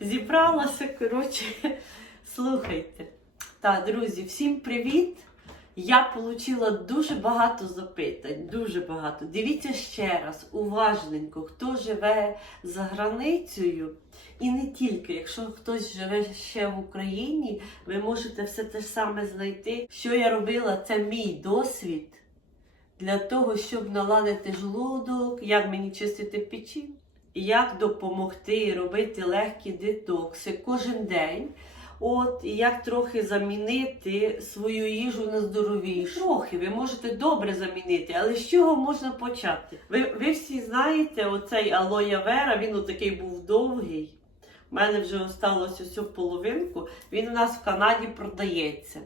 Зібралася, коротше, слухайте. Так, друзі, всім привіт! Я отримала дуже багато запитань, дуже багато. Дивіться ще раз, уважненько, хто живе за границею, і не тільки, якщо хтось живе ще в Україні, ви можете все те ж саме знайти. Що я робила, це мій досвід для того, щоб наладити жлудок, як мені чистити печінку, як допомогти робити легкі детокси кожен день. От, і як трохи замінити свою їжу на здоровішу. Трохи, ви можете добре замінити, але з чого можна почати? Ви, ви всі знаєте, оцей алоя вера, він отакий був довгий. У мене вже осталось ось половинку. Він у нас в Канаді продається.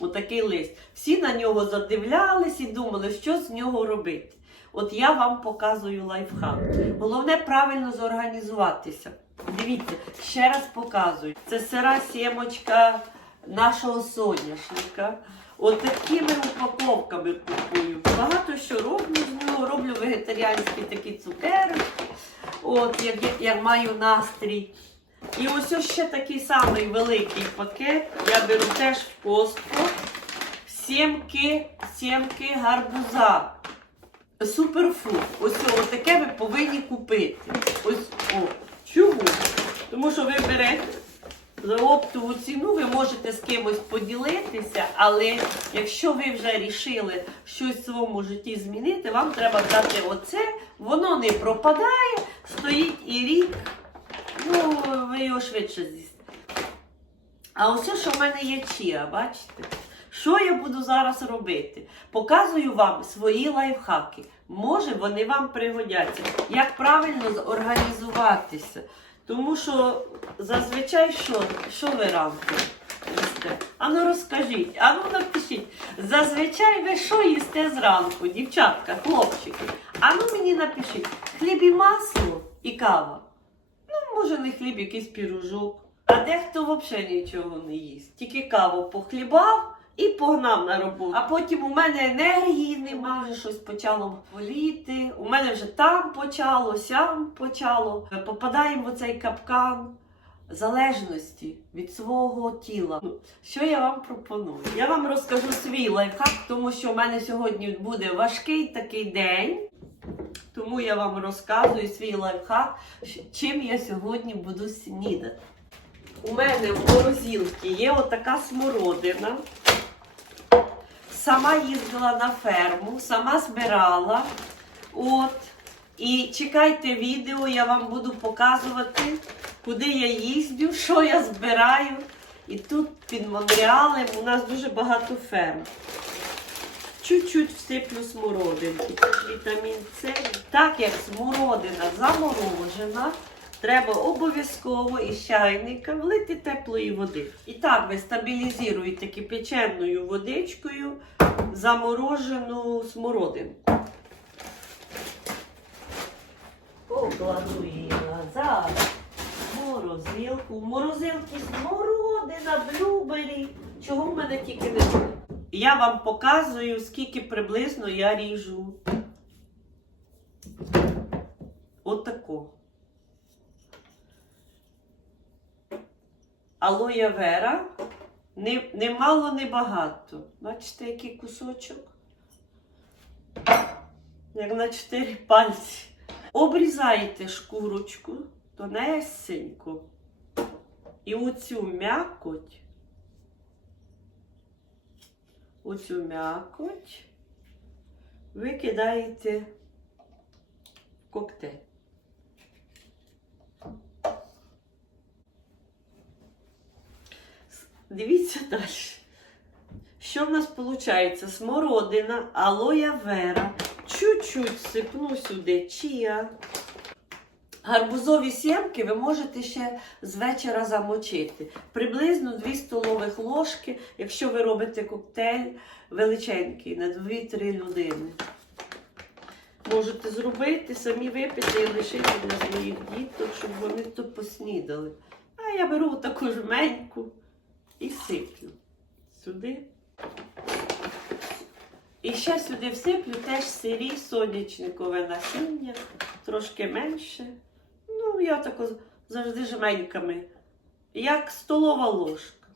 Отакий лист. Всі на нього задивлялись і думали, що з нього робити. От я вам показую лайфхак. Головне правильно зорганізуватися. Дивіться, ще раз показую. Це сира сімочка нашого соняшника. От такими упаковками купую. Багато що роблю з нього. Роблю вегетаріанські такі цукерки. От, як, як, як маю настрій. І ось ось ще такий самий великий пакет. Я беру теж в Костко. Сімки, сімки гарбуза. Суперфуд. Ось о, таке ви повинні купити. Ось о. Чому? Тому що ви берете за оптову ціну, ви можете з кимось поділитися, але якщо ви вже рішили щось в своєму житті змінити, вам треба дати оце, воно не пропадає, стоїть і рік, ну, ви його швидше з'їсте. А ось що в мене є чия, бачите? Що я буду зараз робити? Показую вам свої лайфхаки. Може, вони вам пригодяться. Як правильно організуватися. Тому що зазвичай що, що ви ранку їсте? Ану розкажіть, ану напишіть. Зазвичай ви що їсте зранку, дівчатка, хлопчики? Ану мені напишіть, хліб і масло і кава. Ну, може, не хліб, якийсь пірожок. А дехто взагалі нічого не їсть. Тільки каву похлібав і погнав на роботу. А потім у мене енергії нема, вже щось почало боліти. У мене вже там почало, сям почало. Ми Попадаємо в цей капкан залежності від свого тіла. Ну, Що я вам пропоную? Я вам розкажу свій лайфхак, тому що у мене сьогодні буде важкий такий день. Тому я вам розказую свій лайфхак, чим я сьогодні буду снідати. У мене в морозилці є отака смородина. Сама їздила на ферму, сама збирала. От. І чекайте відео, я вам буду показувати, куди я їздю, що я збираю. І тут під Монреалем у нас дуже багато ферм. Чуть-чуть всиплю смородинки. Тут вітамін С. Так як смородина заморожена, треба обов'язково із чайника влити теплої води. І так ви стабілізуєте кипяченою водичкою заморожену смородинку. Покладу її назад. Морозилку. В морозилці смородина, блюбері. Чого в мене тільки не буде. Я вам показую, скільки приблизно я ріжу. Отако. Алоє вера. Не, не мало, не багато. Бачите, який кусочок? Як на чотири пальці. Обрізаєте шкурочку тонесенько. І оцю м'якоть, оцю м'якоть ви кидаєте в коктейль. Дивіться далі. Що в нас виходить? Смородина, алоя вера, чуть-чуть сипну сюди чія. Гарбузові сімки ви можете ще з вечора замочити. Приблизно 2 столових ложки, якщо ви робите коктейль величенький на 2-3 людини. Можете зробити, самі випити і лишити для своїх діток, щоб вони то поснідали. А я беру таку жменьку і сиплю сюди. І ще сюди всиплю теж сирі сонячникове насіння, трошки менше. Ну, я тако завжди жменьками як столова ложка.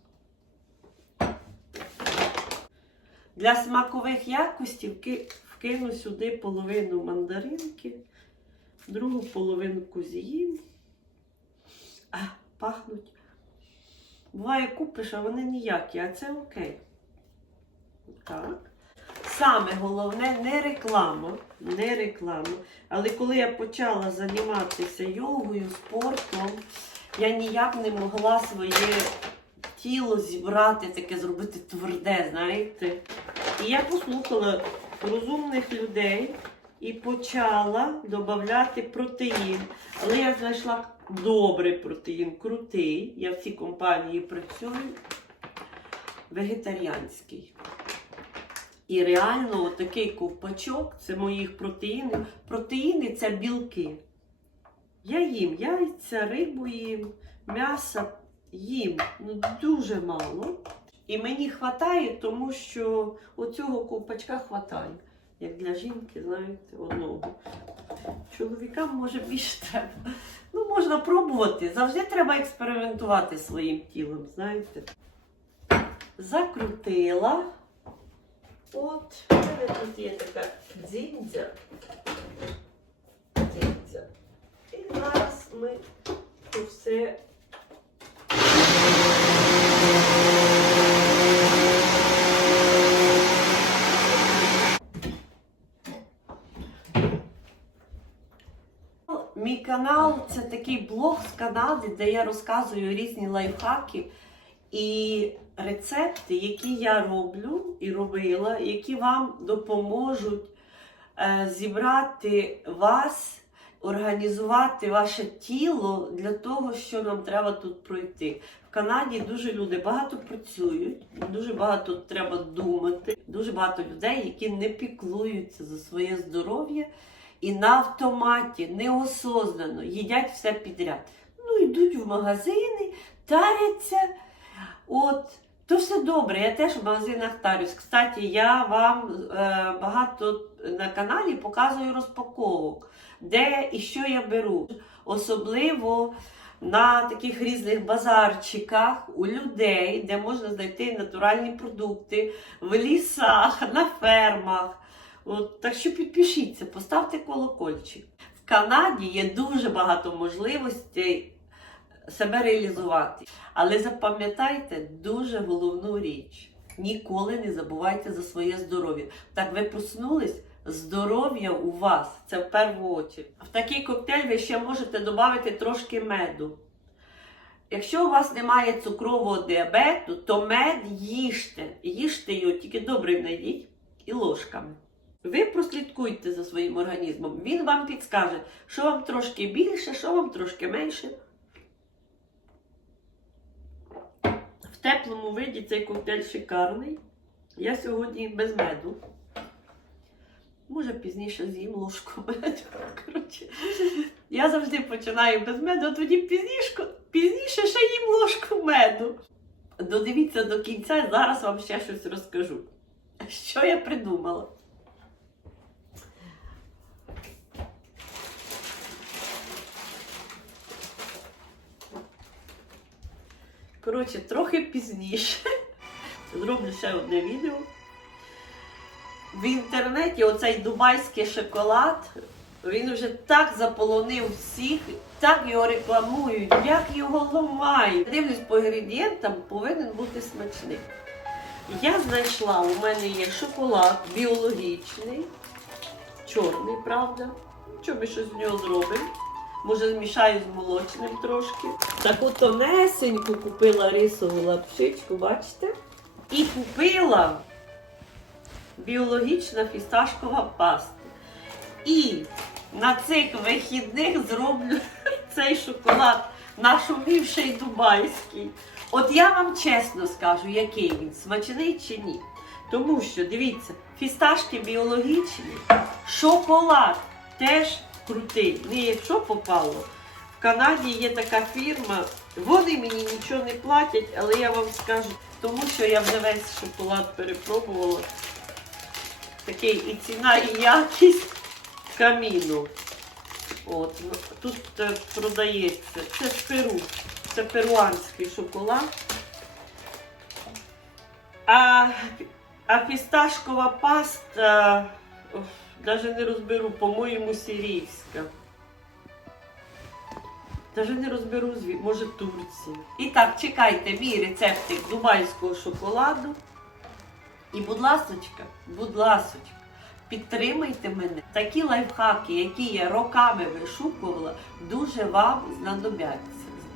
Для смакових якостей вкину сюди половину мандаринки, другу половинку з'їм. А, пахнуть. Буває, купиш, а вони ніякі, а це окей. Так. Саме головне не реклама, не реклама. Але коли я почала займатися йогою, спортом, я ніяк не могла своє тіло зібрати, таке зробити тверде, знаєте. І я послухала розумних людей і почала додати протеїн. Але я знайшла добрий протеїн, крутий. Я в цій компанії працюю, вегетаріанський. І реально такий ковпачок це моїх протеїнів. Протеїни це білки. Я їм яйця, рибу їм, м'ясо їм ну, дуже мало. І мені вистачає, тому що оцього ковпачка вистачає. Як для жінки, знаєте, одного. Чоловікам може більше треба. Ну, можна пробувати. Завжди треба експериментувати своїм тілом, знаєте. Закрутила. От, тут є така дзіндзя. Дзіндзя. І зараз ми це все. Мій канал це такий блог з Канади, де я розказую різні лайфхаки і рецепти, які я роблю і робила, які вам допоможуть е, зібрати вас, організувати ваше тіло для того, що нам треба тут пройти. В Канаді дуже люди багато працюють, дуже багато треба думати, дуже багато людей, які не піклуються за своє здоров'я і на автоматі, неосознано їдять все підряд. Ну, йдуть в магазини, таряться. От, то все добре, я теж в магазинах тарюсь. Кстати, я вам е, багато на каналі показую розпаковок, де і що я беру. Особливо на таких різних базарчиках у людей, де можна знайти натуральні продукти в лісах, на фермах. Так що підпишіться, поставте колокольчик. В Канаді є дуже багато можливостей себе реалізувати. Але запам'ятайте дуже головну річ: ніколи не забувайте за своє здоров'я. Так ви проснулись, здоров'я у вас це в першу чергу. В такий коктейль ви ще можете додати трошки меду. Якщо у вас немає цукрового діабету, то мед їжте. Їжте його, тільки добре знайдіть і ложками. Ви прослідкуйте за своїм організмом. Він вам підскаже, що вам трошки більше, що вам трошки менше. В теплому виді цей коктейль шикарний. Я сьогодні без меду. Може, пізніше з'їм ложку меду. Коротше, я завжди починаю без меду, а тоді пізніше, пізніше ще їм ложку меду. Додивіться до кінця, зараз вам ще щось розкажу. Що я придумала? Коротше, трохи пізніше зроблю ще одне відео. В інтернеті оцей дубайський шоколад, він вже так заполонив всіх, так його рекламують, як його ламають. Дивлюсь по інгредієнтам, повинен бути смачний. Я знайшла, у мене є шоколад біологічний, чорний, правда. Що ми щось з нього зробимо? Може, змішаю з молочним трошки. Таку тонесеньку купила рисову лапшичку, бачите? І купила біологічна фісташкова паста. І на цих вихідних зроблю цей шоколад нашумівший дубайський. От я вам чесно скажу, який він, смачний чи ні. Тому що, дивіться, фісташки біологічні, шоколад теж крутий. Не якщо попало. В Канаді є така фірма, вони мені нічого не платять, але я вам скажу, тому що я вже весь шоколад перепробувала. Такий і ціна, і якість каміну. От, ну, тут е, продається. Це з Перу. Це перуанський шоколад. А, а фісташкова паста, навіть не розберу, по-моєму, сирійська. Даже не розберу, зві- може Турція. І так, чекайте, мій рецептик дубайського шоколаду. І, будь ласочка, будь ласочка, підтримайте мене. Такі лайфхаки, які я роками вишукувала, дуже вам знадобляться,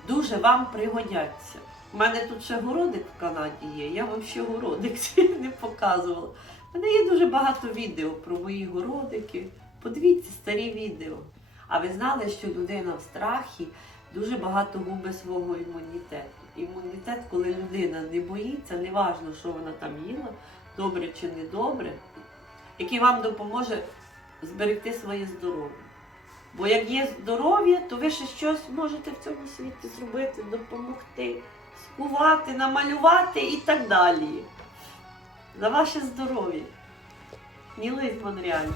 дуже вам пригодяться. У мене тут ще городик в Канаді є, я вам ще городик не показувала. У мене є дуже багато відео про мої городики. Подивіться старі відео. А ви знали, що людина в страхі дуже багато губить свого імунітету. Імунітет, коли людина не боїться, неважно, що вона там їла, добре чи не добре, який вам допоможе зберегти своє здоров'я. Бо як є здоров'я, то ви ще щось можете в цьому світі зробити, допомогти, скувати, намалювати і так далі. За ваше здоров'я. Ні з Монреаль.